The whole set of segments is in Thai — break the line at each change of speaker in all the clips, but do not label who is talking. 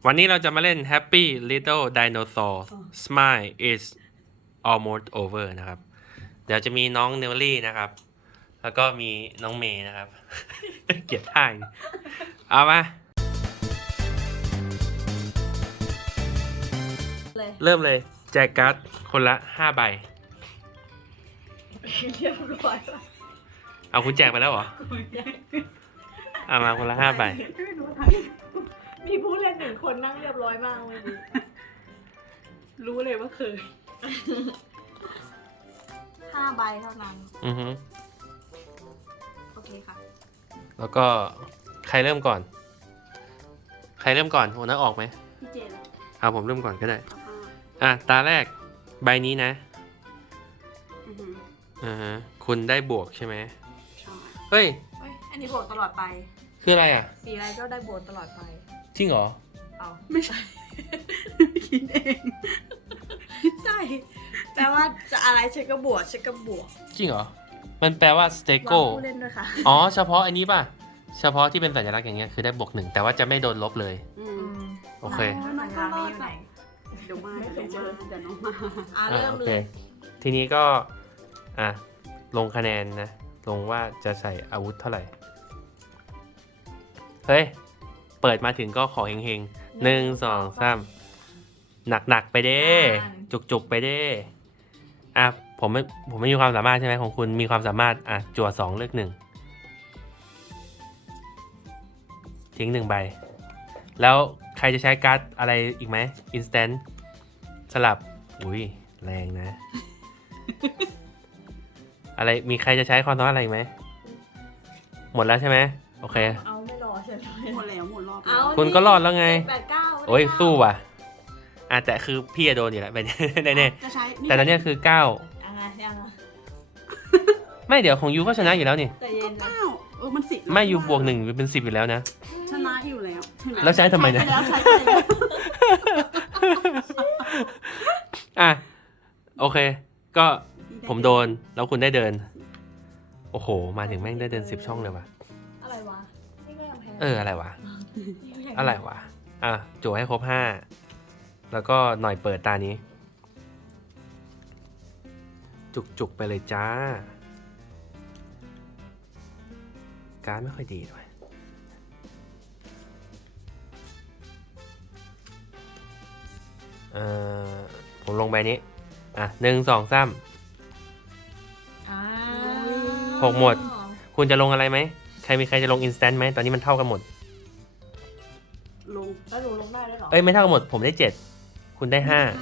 วันนี้เราจะมาเล่น Happy Little Dinosaur Smile is almost over นะครับ เดี๋ยวจะมีน้องเนลลี่นะครับ แล้วก็มีน้องเมย์นะครับ เกลียดท่าอย่างนี้เอามา เริ่มเลยแจกการ์ดคนละ5 ใบ
เรียบร้อยแล้ว
เอาคุณแจกไปแล้วเหรอ เอามาคนละ5 ใบ
ไม่รู้ทำมีผู้เล่น1 คนนั่งเรียบร้อยมากวันนี้รู้เลยว่าเคย5 ใบเท่านั้น
อือฮึ
โอเคค่ะ
แล้วก็ใครเริ่มก่อน ใครเริ่มก่อนโหน้าออกไหม
พี่เจน
เอาผมเริ่มก่อนก็ได้
เอาผ้า
อ่ะตาแรกใบนี้นะ
อือหือ
อ่าฮะคุณได้บวกใช่ไหม
ใช่
เฮ้ย
เฮ้ยอันนี้บวกตลอดไป
คืออะไรอ่ะ
สีอะไรก็ได้บวกตลอดไป
จริงเหรอ
เอาไม่ใช่ คิดเองใช่แปลว่าจะอะไรฉันก็บวกฉันก็บวก
จริงเหรอ มันแปลว่าสเตโก
วางผู้เล่นด้วยค่ะ
อ๋อ เฉพาะอันนี้ป่ะ เฉพาะที่เป็นสัญลักษณ์อย่างเงี้ยคือได้บวก 1 แต่ว่าจะไม่โดนลบเลย โอเค
มันก็รอดไหน
เดี๋ยวมาเดี๋ยวน้องมา
เริ่ม
โอ
เล
เค
ย
ทีนี้ก็ อ่ะ ลงคะแนนนะ ลงว่าจะใส่อาวุธเท่าไหร่ เฮ้ย เปิดมาถึงก็ขอเฮงๆ1 2 3หนักๆไปเด้ จุกๆไปเด้ อ่ะ ผมไม่มีความสามารถใช่ไหมของคุณมีความสามารถ อ่ะ จั่ว2 เลือก 1 ทิ้ง1 ใบ แล้วใครจะใช้การ์ดอะไรอีกไหม instant สลับ อุ้ยแรงนะ อะไรมีใครจะใช้ความสามารถอะไรอีกไหม หมดแล้วใช่ไหมโอเค
เอาไม่รอใช่ไหม
หมดแล้วหมดรอบ
เอา
คุณก็รอดแล้วไง
7 8 9
โอ้ยสู้ว่ะ อ่ะแต่คือพี่จะโดนอยู่แล้ว ไปแน่
จะใช้
ๆแต่ตอนเนี้ยคือ 9
ยังไงยังไง
ไม่เดี๋ยวของยูก็ชนะอยู่แล้วนี่
แต่เย็
ก็
นนะ
เก้ามันสิ
ไม่ยูบวก1เป็น10อยู่แล้วนะ
ชนะอยู่แล้ว
แล้วใช้ทำไมเนี่ย
ใช้ไปแล้ว
อ่ะโอเค ก็ผมโดนแล้วคุณได้เดิน โอ้โห มาถึงแม่งได้เดิน10 ช่องเลยว่ะ
อะไรวะนี่ก็ยังแพ้
อะไรวะ
นี่ก็ยัง
อะไรวะ อ่ะจั่วให้ครบ5แล้วก็หน่อยเปิดตานี้ จุกๆไปเลยจ้า การดไม่ค่อยดีด้วยผมลงใบนี้ อ่ะ1 2 3
อ้า
6 หมด คุณจะลงอะไรไหม ใครมีใครจะลง instant ไหม ตอนนี้มันเท่ากันหมด
ลง
แล้วหนูลงได้ด้วยเหรอ
เอ้ย ไม่เท่ากันหมด ผมได้ 7 คุณได้
เอามานะ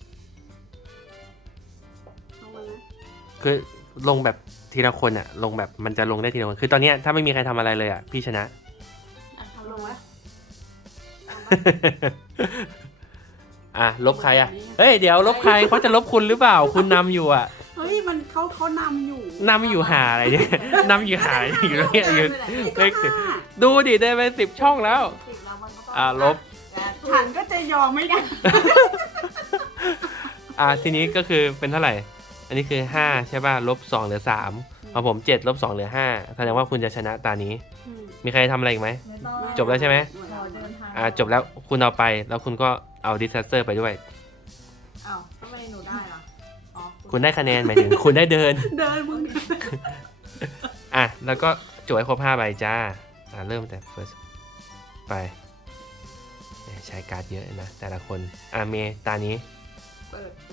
5 คือลงแบบทีละคนอะลงแบบมันจะลงได้ทีละคน คือตอนเนี้ยถ้าไม่มีใครทำอะไรเลยอะพี่ชนะ
อ่ะ
เอา
ทำ
ล
ล
ง
ง
ไหม
วะ
อ่ะลบใครอะเฮ้ย เดี๋ยวลบใครเขาจะลบคุณหรือเปล่า คุณนำอยู่อะ
เฮ้ยมันเขานำอยู่
นำอยู่หาอะไรเนี่ย นำอยู่หาอยู่เนี่ยอยู่
ก็ห้า
ดูดิได้ไป10 ช่องแล้ว
สิบแล้วมันก็ต้อง
อ่ะลบ
แต่ถู
ฉั
ก
นก็จะยอมไม่ได้
อ่ะทีนี้ก็คือเป็นเท่าไหร่ อันนี้คือ5ใช่ป่ะลบ2เหลือ3เอาผม7ลบ2เหลือ5แสดงว่าคุณจะชนะตานี้ มีใครทำอะไรอีกไหม
ไม่ต้อง
จบแล้วใช่ไหม
เราเดินทาง
จบแล้วคุณเอาไปแล้วคุณก็เอา disaster ไปด้วย
อ้าวทำไมหนูได้ล่ะอ๋อ
คุณได้คะแนนหมายถึง คุณได้เดิน
เดินมึง
อ่ะแล้วก็จวดให้ครบ5 ใบจ้า เริ่มแต่ first ไปใช้การ์ดเยอะนะแต่ละคนเมย์ตานี้
เปิดตัว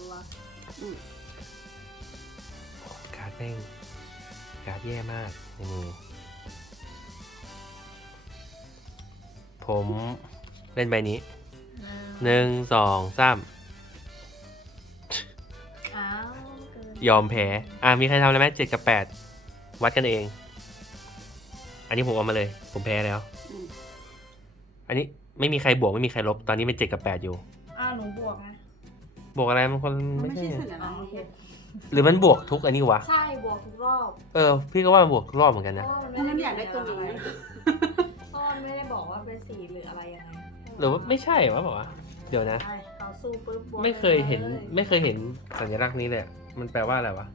การ์ดแม่งการ์ดแย่มากในมือผมเล่นใบนี้ 1 2 3
อ้าวเกิน
ยอมแพ้มีใครทำอะไรไหม7 กับ 8 วัดกันเอง อันนี้ผมเอามาเลย ผมแพ้แล้ว อันนี้ไม่มีใครบวกไม่มีใครลบ ตอนนี้เป็น7 กับ 8 อยู่
อ้าวหนูบวกไง
บวกอะไรมันคน
ไม่
ไม่
ใช่
ใช่
สัญ
อ๋อ
ลักษ
โอ
ณ์
เค
หรือมันบวกทุกอันนี้วะ
ใช่บวกทุกรอบ
พี่ก็ว่ามันบวกทุกรอบเหมือนกัน
เพ
นะ
ราะว่ามัน
เพราะ
ไม่
งั้น
ได้
อยากได้ตัวนี้
เพราะมันไม่ได้บอกว่าเป็นสีหรืออะไรยังไง
หรือว่าไม่ใช่วะบอกว่าเดี๋ยวนะ
ใช่ต่อสู้ปุ๊บบวก
ไม่เคยเห็น
ล
ไม่เคยเห็นสัญลักษณ์นี้เลยอะมันแปลว่าอะไรวะ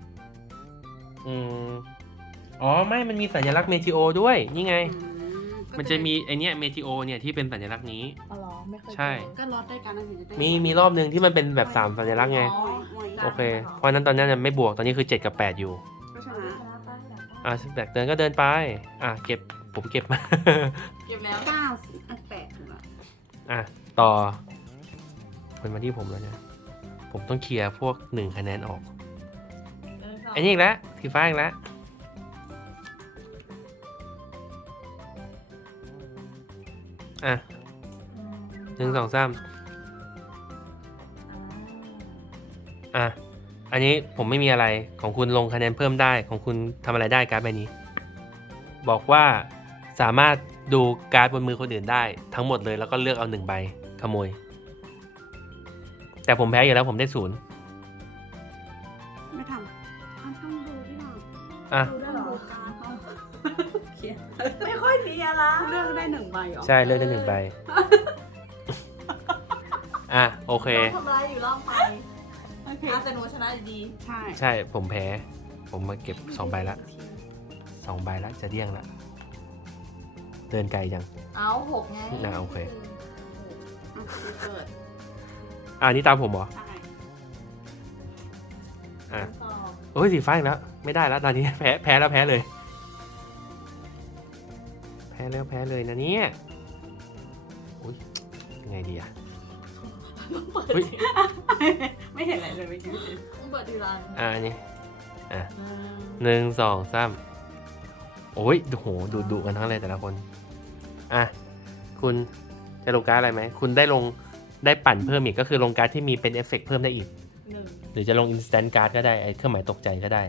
อ๋อไม่มันมีสัญลักษณ์เมทิโอด้วยนี่ไงมันจะมีไอเนี้ยเมทิโอเนี่ยที่เป็นสัญลักษณ์นี้
อ๋อเหรอไม่เคย
ใช่
ก็ลดได้การถึงจะได้
มีรอบหนึ่งที่มันเป็นแบบ3สัญลักษณ์ไง
อ๋อหน่วย
โอเค เพราะฉะนั้นตอนนั้นไม่บวก ตอนนี้คือ7กับ8อยู่
ก็ชนะ
แบกเดินก็เดินไป เก็บ ผมเก็บมา
เก็บแล้ว
8ถูกละ
ต่อเป็นมาที่ผมแล้วเนี่ย ผมต้องเคลียร์พวก1คะแนนออก อันนี้อีกแล้วสีฟ้าอีกแล้ว 1 2 3 อันนี้ผมไม่มีอะไรของคุณลงคะแนนเพิ่มได้ของคุณทำอะไรได้การ์ดใบนี้ บอกว่าสามารถดูการ์ดบนมือคนอื่นได้ทั้งหมดเลยแล้วก็เลือกเอา1ใบขโมย แต่ผมแพ้อยู่แล้วผมได้0
ไม่ทำต้องดูพี่หน่อย
ดูได้เหรอ
ดูการเขา
ไม่ค่อยมีอะไร
เลือกได้1ใบเหรอ
ใช่เลือกได้1ใบ โอเค
ทำร้ายอยู่รอบไป
โอเค
แต่หนูชนะอยู่ดี
ใช่
ใช่ผมแพ้ ผมมาเก็บ2ใบละ2ใบละจะเดี่ยงละเดินไกลจัง
เอา6ไง
โอเค
เปิด
อันนี้ตามผมเหรอ
ใช่
โอ้ยสีฟ้าอีกแล้วไม่ได้แล้วตอนนี้ แพ้แล้วแพ้เลย แพ้แล้วแพ้เลยนะเนี่ยอุ้ยยังไงดีอะอุ้ย
ไม่เห็นอะไรเลยเมื่อกี้
เปิดทีหลัง
อันนี้1 2 3โอ้ยโหดุกันทั้งเลยแต่ละคนคุณจะลงการ์ดอะไรไหมคุณได้ปั่นเพิ่มอีกก็คือลงการ์ดที่มีเป็นเอฟเฟกต์เพิ่มได้อีก
1
หรือจะลง instant card ก็ได้ไอ้เครื่องหมายตกใจก็ได้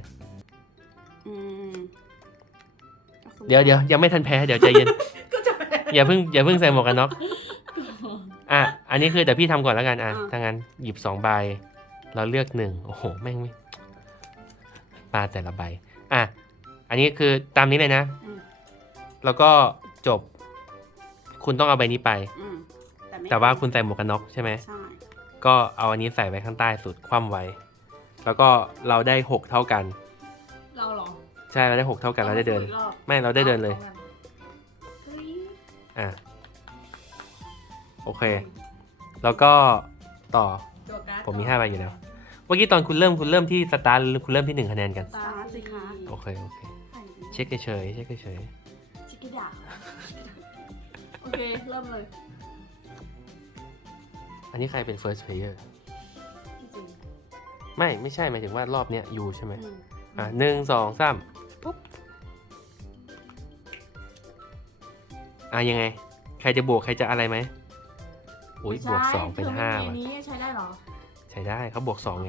เดี๋ยวยังไม่ทันแพ้เดี๋ยวใจเย็น
ก็จะแพ้
อย่าเพิ่งใส่หมวกกันน็อกอันนี้คือแต่พี่ทำก่อนแล้วกันถ้างั้นหยิบ2ใบเราเลือก1โอ้โหแม่งไม่ปาแต่ละใบอันนี้คือตามนี้เลยนะ แล้วก็จบ คุณต้องเอาใบนี้ไป แต่ว่าคุณใส่หมวกกันน็อกใช่ไหม
ใช่
ก็เอาอันนี้ใส่ไว้ข้างใต้สุดคว่ำไว้ แล้วก็เราได้6เท่ากัน
เราเหรอ
ใช่เราได้6เท่ากันเราได้เดิน
อีกรอบ
ไม่เราได้เดินเลย
เฮ้ย
โอเค แล้วก็ต่อ
ตัวการ์ด
ผมมี5ใบอยู่แล้ว เมื่อกี้ตอนคุณเริ่มที่สตาร์ทคุณเริ่มที่1คะแนนกัน
ตาสิคะ
โอเคเช็คเฉยๆ
ชิคกี้ดาโอเค เริ่มเลย
อันนี้ใครเป็น first player
จริง
ไม่ใช่หมายถึงว่ารอบเนี้ยยูใช่ไหม 1 2 3ปุ๊บยังไง ใครจะบวกใครจะอะไรไหมอุ้ยบวก2เป็น5
ว่ะ
ว่ะ
นี้ใช้ได้เหรอ
ใช้ได้เขาบวก2ไง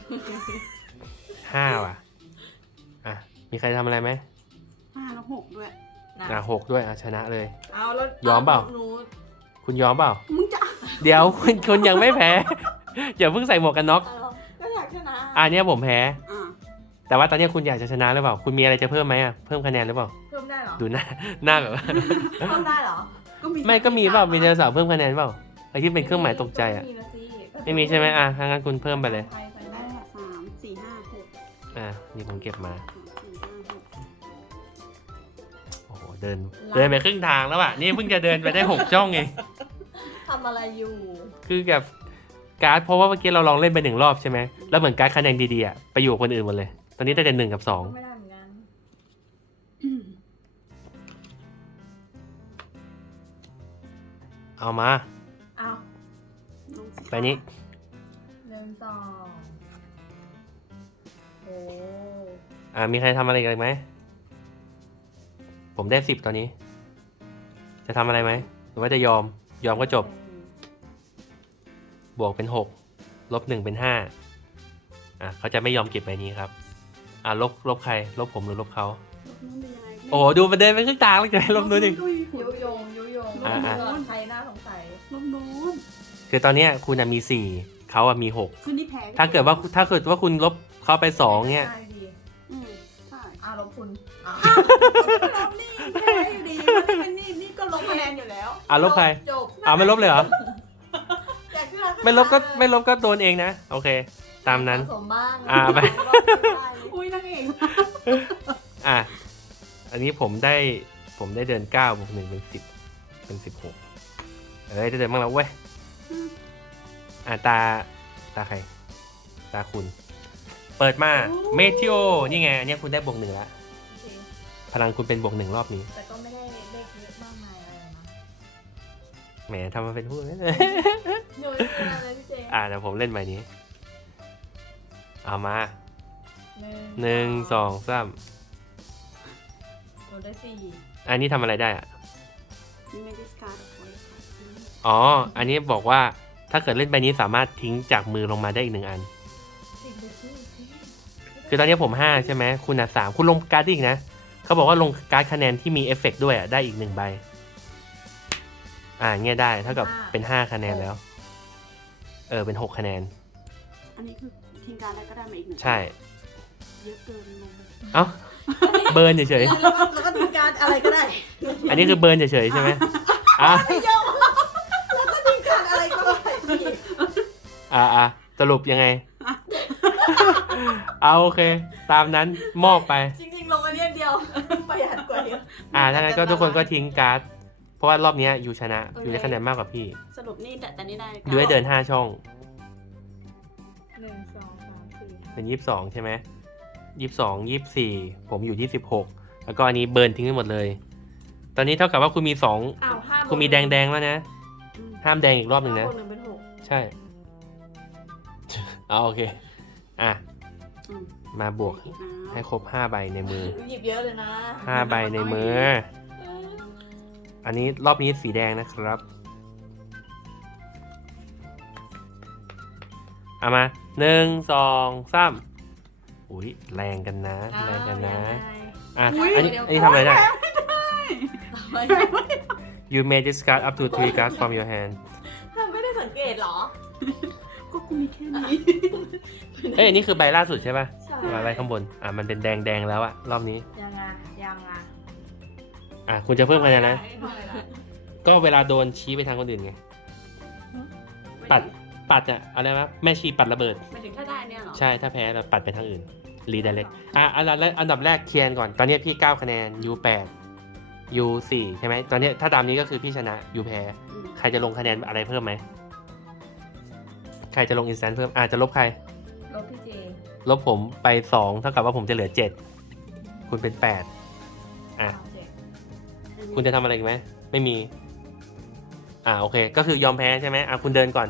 5 ว่ะมีใครทำอะไรไหม
5 แล้ว 6 ด้วย
6ด้วยชนะเลย
เอาแล้ว
ยอมเปล่า
หนู
คุณยอมเปล่า
มึงจะ
เดี๋ยว คุณยังไม่แพ้ อย่าเพิ่งใส่หมวกกันน็อก
ก็อยากชนะ
อันนี้ผมแพ้
อ่า
แต่ว่าตอนนี้คุณอยากจะชนะหรือเปล่า คุณมีอะไรจะเพิ่มไหมเพิ่มคะแนนหรือเปล่า
เพิ่มได้เหรอ
ดูหน้าแบบว่า
เพิ่มได้เหรอ
ก็มีเปล่ามีเดลสาวเพิ่มคะแนนเปล่าไอที่เป็นเครื่องหมายตกใจ
ม่มีนะสิ
ไม่มีใช่ไหมถ้างั้นคุณเพิ่มไปเลย
ใครใคร
ได้
ได้
3 4 5 6
นี่ผมเก็บมา
3 4 5 6
โอ้โหเดินไปครึ่งทางแล้วอ่ะนี่เพิ่งจะเดินไปได้6ช่องเอง
ทำอะไรอยู่
คือแบบการ์ดเพราะว่าเมื่อกี้เราลองเล่นไป1รอบใช่ไหมแล้วเหมือนการ์ดคะแนนดีๆไปอยู่กับคนอื่นหมดเลย ตอนนี้ได้แต่1กับ2
ไม่ได้เหมือนกัน
เอามา
เอา
ไปนี้
1 2โอ้
มีใครทำอะไรกันไหมผมได้10ตอนนี้ จะทำอะไรไหมหรือว่าจะยอมก็จบ บวกเป็น6ลบ1เป็น5เขาจะไม่ยอมเก็บใบนี้ครับลบใครลบผมหรือลบเขาโอ้โหดูมันเดินไปครึ่งทางแล้วจะให้ลบนู้นอีก
ยุยงใครน่าสงสัย
ลบโน้น
คือตอนเนี้ยคุณมี4เขามี6
คือนี่แพ้
ถ้าเกิดว่าคุณลบเขาไป2เนี่ย
ใช่ดี
ใช่
ลบคุณ
ลบนี่แพ้อยู่ดีมันเป็นนี่ก็ลบคะแนนอยู่แล้ว
ลบใคร
จบ
ไม่ลบเลยเหรอ
แต่คือเรา
ไม่ลบก็โดนเองนะโอเค ตามนั้น
ผสมบ้าง
ไป
อุ้ยนางเอก
อันนี้ผมได้เดิน9บวก1เป็น10 เป็น16จะเดินบ้างแล้วเว้ยตาใครตาคุณ เปิดมาเมทิโอนี่ไงอันนี้คุณได้บวก1แล้ว
โอเค
พลังคุณเป็นบวก1รอบนี้
แต่ก็ไม่ได้เลขเยอะมากมายอะไรนะ
แหมทำมาเป็นพูด
หนูไม่เป็นอะไรพี่เจ
เดี๋ยวผมเล่นใบนี้ เอามา 1 2 3
หนูได้4
อันนี้ทำอะไรได้อะ
นี่ไม่ได้สการ์ดไว้ค่ะ
อ๋อ อันนี้บอกว่าถ้าเกิดเล่นใบนี้สามารถทิ้งจากมือลงมาได้อีก1 อัน
สิ่งไปสู้สิ
คือตอนนี้ผม5ใช่ไหมคุณ3คุณลงการ์ดได้อีกนะ เขาบอกว่าลงการ์ดคะแนนที่มีเอฟเฟกต์ด้วยได้อีก1 ใบ เงี้ยได้เท่ากับเป็น5คะแนนแล้ว เป็น6คะแนน
อันนี้คือทิ้งการแล้วก็ได้มาอีก1
ใช่
เยอะเกินลงไป
เอ้า เบิร์นเฉย
แล้วก็ทิ้งการอะไรก็ได้
ๆ อันนี้คือเบิร์นเฉยๆใช่ไหม
แล้วก็ทิ้งการอะไรก็ได้พี่
สรุปยังไง เอาโอเค ตามนั้นมอบไป
จริงๆลงมาเนี่ยเดียว ประหยัดกว่าเยอะ
ถ้างั้นก็ทุกคนก็ทิ้งการ์ด เพราะว่ารอบนี้ยูชนะยูได้คะแนนมากกว่าพี่
สรุปนี่แต่นี่ได้
ยูให้เดิน5 ช่อง
1 2 3 4
เป็น22ใช่ไหม22 24ผมอยู่26แล้วก็อันนี้เบิร์นทิ้งไปหมดเลย ตอนนี้เท่ากับว่าคุณมี2
อ้าว5
คุณมีแดงแล้วนะ ห้ามแดงอีกรอบหนึ่งนะ
5 บวก 1 เป็น 6
ใช่ โอเค มาบวกให้ครบ5 ใบในมือ
หยิบเยอะเลยนะ
5 ใบในมือ อันนี้รอบนี้สีแดงนะครับ เอามา 1 2 3อุ้ยแรงกันนะ แรงกันนะ อันนี้ทำอะไรได้ You may discard up to 3 cards from your hand
ทำไม่ได้สังเกตเหรอ
ก็กูมีแค่นี้
อันนี้คือใบล่าสุดใช่ป่ะ
ใช่
ใบข้างบน มันเป็นแดงแล้วอะรอบนี้
ยังไงยังไง
คุณจะเพิ่มคะแนนนะ
ทำอะไรนะ
ก็เวลาโดนชี้ไปทางคนอื่นไง ปัดอะไรวะแม่ชีปัดระเบิด
ไม่ถึงถ้าได้เนี่ยเหรอ
ใช่ ถ้าแพ้เราปัดไปทางอื่น รีไดเรกอันดับแรกเคลียร์ก่อน ตอนนี้พี่ 9 คะแนน ยู 8 ยู 4 ใช่ไหม ตอนนี้ถ้าตามนี้ก็คือพี่ชนะ ยูแพ้ ใครจะลงคะแนนอะไรเพิ่มไหม ใครจะลงอินสแตนต์เพิ่มจะลบใคร
ลบพี่เจ
ลบผมไป 2 เท่ากับว่าผมจะเหลือ 7 คุณเป็น 8 คุณจะทำอะไรอีกไหม ไม่มี โอเค ก็คือยอมแพ้ใช่ไหมคุณเดินก่อน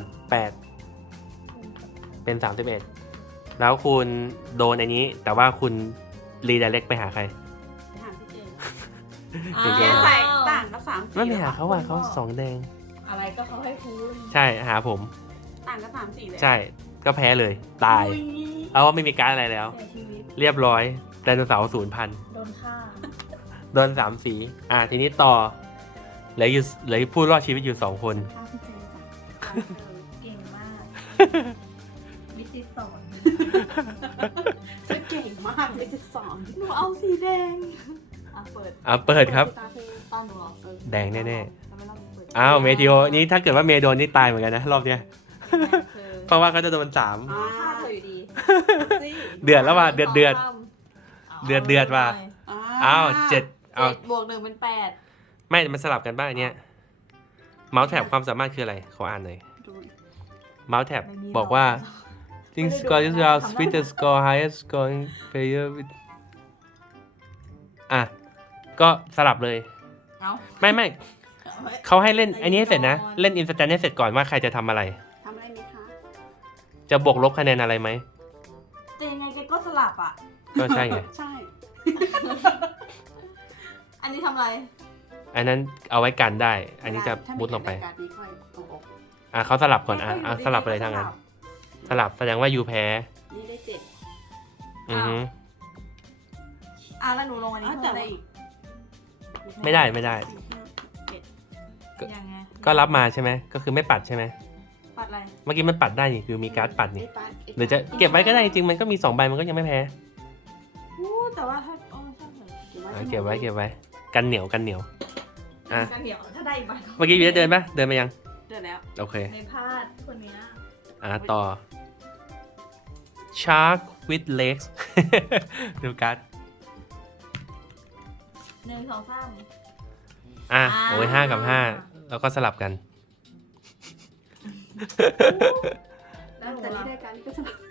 8 เป็น 31 แล้วคุณโดนอันนี้ แต่ว่าคุณรีไดเรกไปหาใคร
ถามพี่เจ
เป็นไง
ใส่ต่างกับ3
ไม่ไปหาเขาเขา2 แดง
อะไรก็เขาให้คุณ
ใช่หาผม
ต่างกับ3 4เลย
ใช่ ก็แพ้เลย ตาย เอาว่าไม่มีการดอะไรแล้ว
เสียชีวิต
เรียบร้อยไดโนเสาร์0,000
โดนฆ่า
โดน3 สี ทีนี้ต่อเหลือผู้รอดชีวิตอยู่ 2 คน
ฆ่าพี่เจจ้ะ
เก่งมากวิธีสอน
เธอเก่งมากไป12หนูเอาสีแดงเปิด
เปิดครับ
ตาเธอตอนหนูเหรอ
แดงแน่
ทำไมเราเปิด
ๆเมทิโอนี่ถ้าเกิดว่าเมโดนนี่ตายเหมือนกันนะรอบเนี้ย
เธอ
เพราะว่าเขาจะโดน3
ฆ่าเธออยู่ดี
เดือดแล้วว่ะเดือดว่ะ 7
บวก 1 เป็น 8
ไม่มันสลับกันบ้างอันเนี้ยเมาส์แท็บความสามารถคืออะไร ขออ่านหน่อย
ดู
เมาส์แท็บบอกว่า Think score is your sweetest score highest scoring player with ก็สลับเลย
เอา
ไม่เขาให้เล่นอันนี้ให้เสร็จนะ เล่นอินสแตนให้เสร็จก่อนว่าใครจะทำอะไร
ทำอะไรไหมคะ
จะบวกลบคะแนนอะไรไหม
แต่ยังไงแกก็สลับอ่ะ
ก็ใช่ไง
ใช่
อันนี้ทำอะไร
อันนั้นเอาไว้กันได้ อันนี้จะมุดลงไป
การนี้ค่อยเอาออก
เขาสลับก่อนสลับไปเลยทางนั้น สลับแสดงว่ายูแพ้
นี่ได้7
อือฮึ
แล้วหนูลงอันนี้
แต่
เพิ่ม
ได้
ได้
อี
อี
ก
ก
ไม่ได้
ยังไง
ก็รับมาใช่ไหมก็คือไม่ปัดใช่ไหม
ปัดอะไร
เมื่อกี้มันปัดได้นี่คือมีการ์ดปัดนี่
ไอ้ปาร์ต
หรือจะเก็บไว้ก็ได้จริงๆมันก็มี2 ใบมันก็ยังไม่แพ้
แต่ว่าถ้าใช่เหรอ
เก็บไว้กันเหนียวอ่ะ
กันเดี๋ยวถ้าได้อีกใบ
เมื่อกี้ยูจะเดินปะเดินมายัง
เดือดแล้ว
โอเค
ในพลาดคนเนี้ย
ต่อ Shark with legs ดูการ์ด
1 2 3
โอ้ย5 กับ 5 แล้วก็สลับกัน
แล้วแต่นี่ได้การนี่ก็สลับ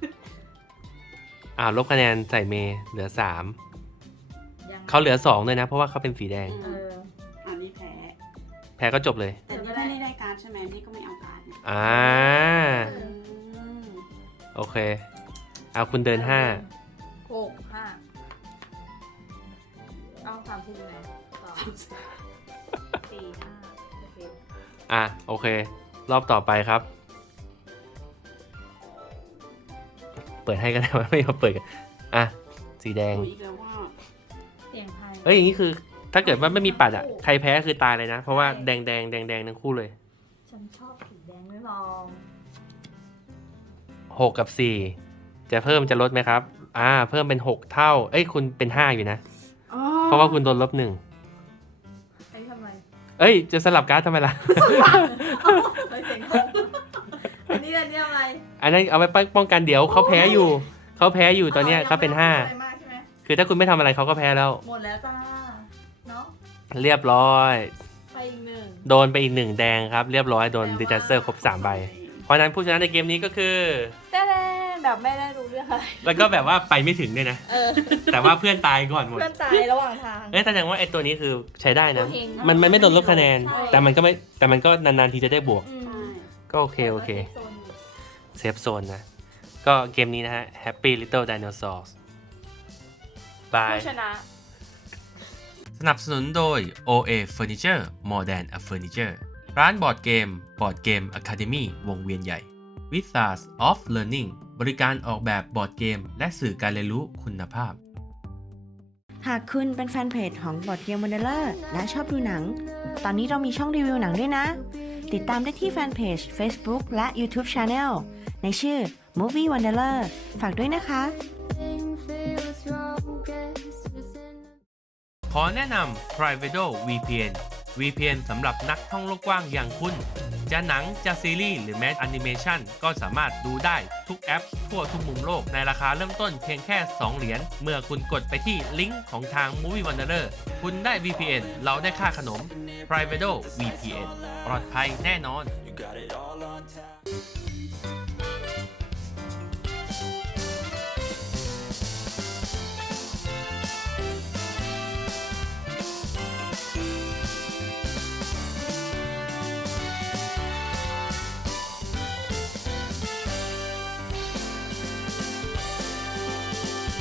ลบคะแนนใส่เมย์เหลือ 3
ยัง
เขาเหลือ2เลยนะ เพราะว่าเขาเป็นสีแดง
อันนี้แพ้
แพ้ก็จบเลย
แต่นี่ถ้านี่ได้การใช่ไหมนี่ก็ไม่เอาการนะอืม
โอเค คุณเดิน 5
6 5เอาความที่ไหน2 4 5
โอเค รอบต่อไปครับ เปิดให้ก็ได้ว่าไม่เอาเปิดกันสีแดง
ดูอีกแล้วว่า
เสียงไทย
อย่างนี้คือถ้าเกิดว่าไม่มีปัดใครแพ้คือตายเลยนะ เพราะว่าแดงทั้งคู่เลย
ฉันชอบสีแดงไม่ลอง
6 กับ 4 จะเพิ่มจะลดไหมครับ เพิ่มเป็น 6 เท่า คุณเป็น 5 อยู่นะ เพราะว่าคุณโดนลบ 1
ไอ้ทำไม
จะสลับการ์ดทำไมล่ะ
ไม่เสียงไทยอันนี้อะไร
อันนั้นเอาไว้ป้องกันเดี๋ยวเขาแพ้อยู่ ตอนเนี้ยเขาเป็น
อะไรมากใช่ไหม
5 คือถ้าคุณไม่ทำอะไรเขาก็แพ้แล้ว
หมดแล้วจ้าเนาะ
เรียบร้อย
ไปอีกหนึ่ง
โดนไปอีก 1 แดงครับ เรียบร้อยโดนดิจัสเซอร์ครบ 3 ใบ เพราะฉะนั้นผู้ชนะในเกมนี้ก็คือ
แต่แบบไม่ได้รู้เรื่องอะไร
แล้วก็แบบว่าไปไม่ถึงด้วยนะ แต่ว่าเพื่อนตายก่อนหมด
เพื่อนตายระหว่างทาง
แสดงว่าไอ้ตัวนี้คือใช้ได้นะ
ตัวเอง
มันไม่โดนลบคะแนน
ใช่
แต่มันก็นานๆทีจะได้บวก
อืม
ใช่
ก็โอเค เซฟโซนนะ ก็เกมนี้นะฮะ Happy Little Dinosaurs บาย
ผู้ชนะ
สนับสนุนโดย OA Furniture More Than a Furniture ร้านบอร์ดเกม Board Game Academy วงเวียนใหญ่ Wizards of Learning บริการออกแบบบอร์ดเกม และสื่อการเรียนรู้คุณภาพ
หากคุณเป็นแฟนเพจของ Board Game Wanderer และชอบดูหนัง ตอนนี้เรามีช่องรีวิวหนังด้วยนะ ติดตามได้ที่แฟนเพจ Facebook และ YouTube Channel ในชื่อ Movie Wanderer ฝากด้วยนะคะ
ขอแนะนำ Privato VPN VPN สำหรับนักท่องโลกกว้างอย่างคุณ จะหนังจะซีรีส์หรือแม้แอนิเมชันก็สามารถดูได้ทุกแอปทั่วทุกมุมโลกในราคาเริ่มต้นเพียงแค่ 2 เหรียญเมื่อคุณกดไปที่ลิงก์ของทาง Movie Wanderer คุณได้ VPN เราได้ค่าขนม Privato VPN ปลอดภัยแน่นอน